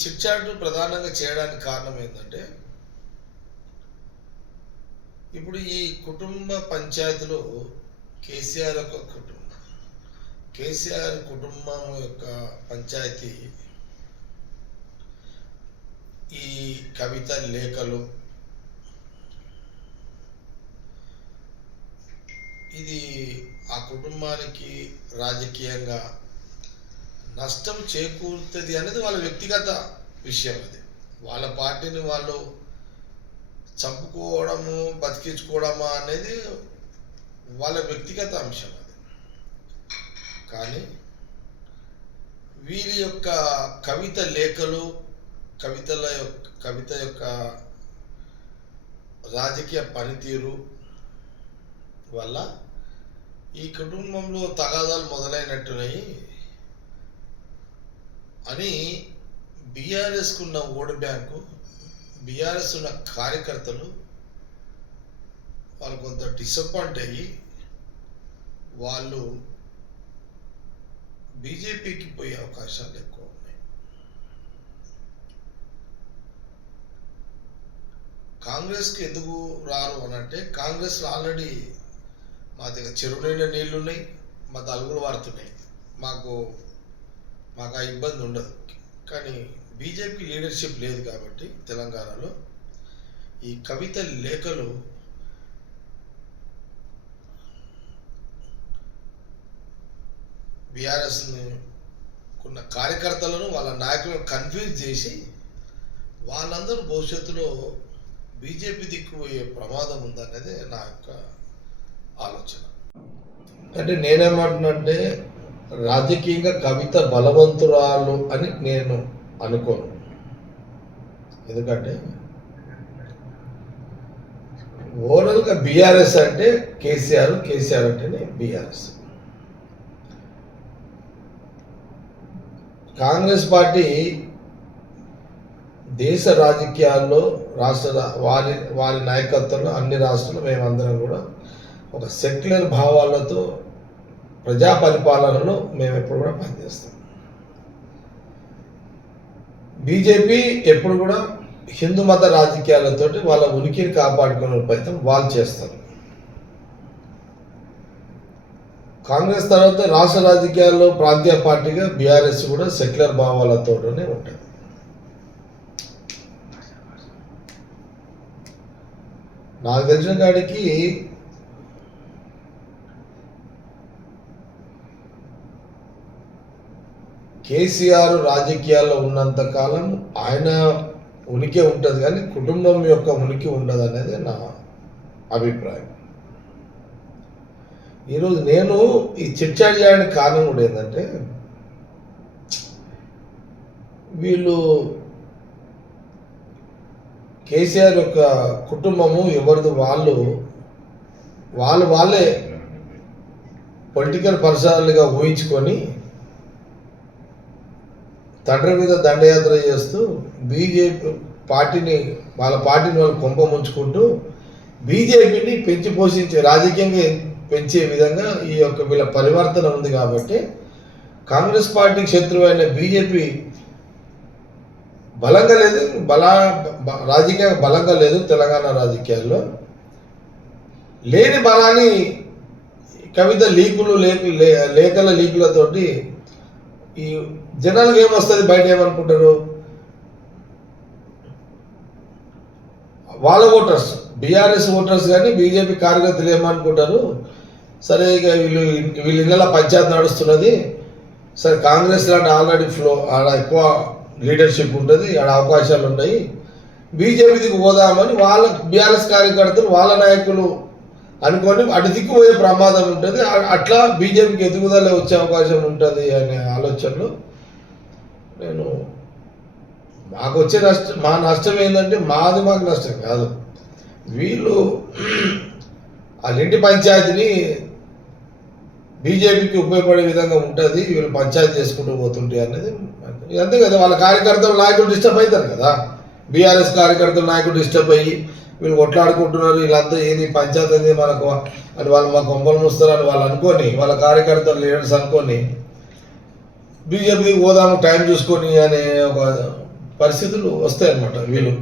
Chit chat ప్రధానంగా చేయడానికి కారణం ఏంటంటే, ఇప్పుడు ఈ కుటుంబ పంచాయతీలో కేసీఆర్ యొక్క కుటుంబం, కేసీఆర్ కుటుంబం యొక్క పంచాయతీ ఈ కవిత లేఖలు ఇది ఆ కుటుంబానికి రాజకీయంగా నష్టం చేకూరుతుంది అనేది వాళ్ళ వ్యక్తిగత విషయం. అది వాళ్ళ పార్టీని వాళ్ళు చంపుకోవడము బతికించుకోవడమా అనేది వాళ్ళ వ్యక్తిగత అంశం. అది కానీ వీరి యొక్క కవిత లేఖలు కవిత యొక్క రాజకీయ పనితీరు వల్ల ఈ కుటుంబంలో తగాదాలు మొదలైనట్టున్నాయి అని బీఆర్ఎస్కు ఉన్న ఓటు బ్యాంకు, బీఆర్ఎస్ ఉన్న కార్యకర్తలు వాళ్ళు కొంత డిసప్పాయింట్ అయ్యి వాళ్ళు బీజేపీకి పోయే అవకాశాలు ఎక్కువ ఉన్నాయి. కాంగ్రెస్కి ఎందుకు రారు అని అంటే, కాంగ్రెస్లో ఆల్రెడీ మా దగ్గర చెరువు నిండా నీళ్లు ఉన్నాయి, మా తలుగులు వారుతున్నాయి, మాకు ఆ ఇబ్బంది ఉండదు. కానీ బీజేపీ లీడర్షిప్ లేదు కాబట్టి తెలంగాణలో ఈ కవిత లేఖలు బీఆర్ఎస్ ఉన్న కార్యకర్తలను వాళ్ళ నాయకులను కన్ఫ్యూజ్ చేసి వాళ్ళందరూ భవిష్యత్తులో బీజేపీ దిక్కుపోయే ప్రమాదం ఉందనేది నా యొక్క ఆలోచన. అంటే నేనేమంటున్నంటే, రాజకీయంగా కవిత బలవంతురాలు అని నేను అనుకోను. ఎందుకంటే ఓవరాల్గా బీఆర్ఎస్ అంటే కేసీఆర్, కేసీఆర్ అంటేనే బీఆర్ఎస్. కాంగ్రెస్ పార్టీ దేశ రాజకీయాల్లో వారి నాయకత్వంలో అన్ని రాష్ట్రాల్లో మేమందరం కూడా ఒక సెక్యులర్ భావాలతో ప్రజా పరిపాలనలో మేము ఎప్పుడు కూడా పనిచేస్తాం. బీజేపీ ఎప్పుడు కూడా హిందూ మత రాజకీయాలతోటి వాళ్ళ ఉనికిని కాపాడుకునే ప్రయత్నం వాళ్ళు చేస్తారు. కాంగ్రెస్ తర్వాత రాష్ట్ర రాజకీయాల్లో ప్రాంతీయ పార్టీగా బీఆర్ఎస్ కూడా సెక్యులర్ భావాలతోనే ఉంటుంది. నాకు తెలిసిన కాడికి కేసీఆర్ రాజకీయాల్లో ఉన్నంత కాలం ఆయన ఉనికి ఉంటుంది, కానీ కుటుంబం యొక్క ఉనికి ఉండదు అనేది నా అభిప్రాయం. ఈరోజు నేను ఈ చిట్ చాట్ చేయడానికి కారణం కూడా ఏంటంటే, వీళ్ళు కేసీఆర్ యొక్క కుటుంబము ఎవరిది వాళ్ళే పొలిటికల్ పర్సనల్గా ఊహించుకొని తండ్రి మీద దండయాత్ర చేస్తూ బీజేపీ పార్టీని వాళ్ళు కొంప ముంచుకుంటూ బీజేపీని పెంచి పోషించే, రాజకీయంగా పెంచే విధంగా ఈ యొక్క వీళ్ళ పరివర్తన ఉంది. కాబట్టి కాంగ్రెస్ పార్టీకి శత్రువు అయిన బీజేపీ బలంగా లేదు, రాజకీయంగా బలంగా లేదు. తెలంగాణ రాజకీయాల్లో లేని బలాన్ని కవిత లేఖల లీకులతోటి ఈ జనాలకు ఏమొస్తుంది, బయట ఏమనుకుంటారు, వాళ్ళ ఓటర్స్ బీఆర్ఎస్ ఓటర్స్ కానీ బీజేపీ కార్యకర్తలు ఏమనుకుంటారు, సరే ఇక వీళ్ళ ఇళ్ళ పంచాయతీ నడుస్తున్నది, సరే కాంగ్రెస్ లాంటి ఆల్రెడీ ఆడ ఎక్కువ లీడర్షిప్ ఉంటుంది, ఆడ అవకాశాలు ఉన్నాయి, బీజేపీకి పోదామని వాళ్ళ బీఆర్ఎస్ కార్యకర్తలు వాళ్ళ నాయకులు అనుకొని అటు దిక్కుపోయే ప్రమాదం ఉంటుంది. అట్లా బీజేపీకి ఎదుగుదల వచ్చే అవకాశం ఉంటుంది అనే ఆలోచనలో నేను, మాకు వచ్చే మా నష్టం ఏంటంటే, మాకు నష్టం కాదు, వీళ్ళు వాళ్ళ ఇంటి పంచాయతీని బీజేపీకి ఉపయోగపడే విధంగా ఉంటుంది, వీళ్ళు పంచాయతీ చేసుకుంటూ పోతుంటాయి అనేది అంతే కదా. వాళ్ళ కార్యకర్తలు నాయకులు డిస్టర్బ్ అవుతారు కదా, బీఆర్ఎస్ కార్యకర్తలు నాయకులు డిస్టర్బ్ అయ్యి వీళ్ళు కొట్లాడుకుంటున్నారు, వీళ్ళంతా ఏది పంచాయతీ అనేది మనకు అని వాళ్ళు మా కొంపలు మూస్తారని వాళ్ళు అనుకొని, వాళ్ళ కార్యకర్తలు లీడర్స్ అనుకొని బీజేపీకి పోదాము టైం చూసుకొని అనే ఒక పరిస్థితులు వస్తాయి అన్నమాట వీళ్ళు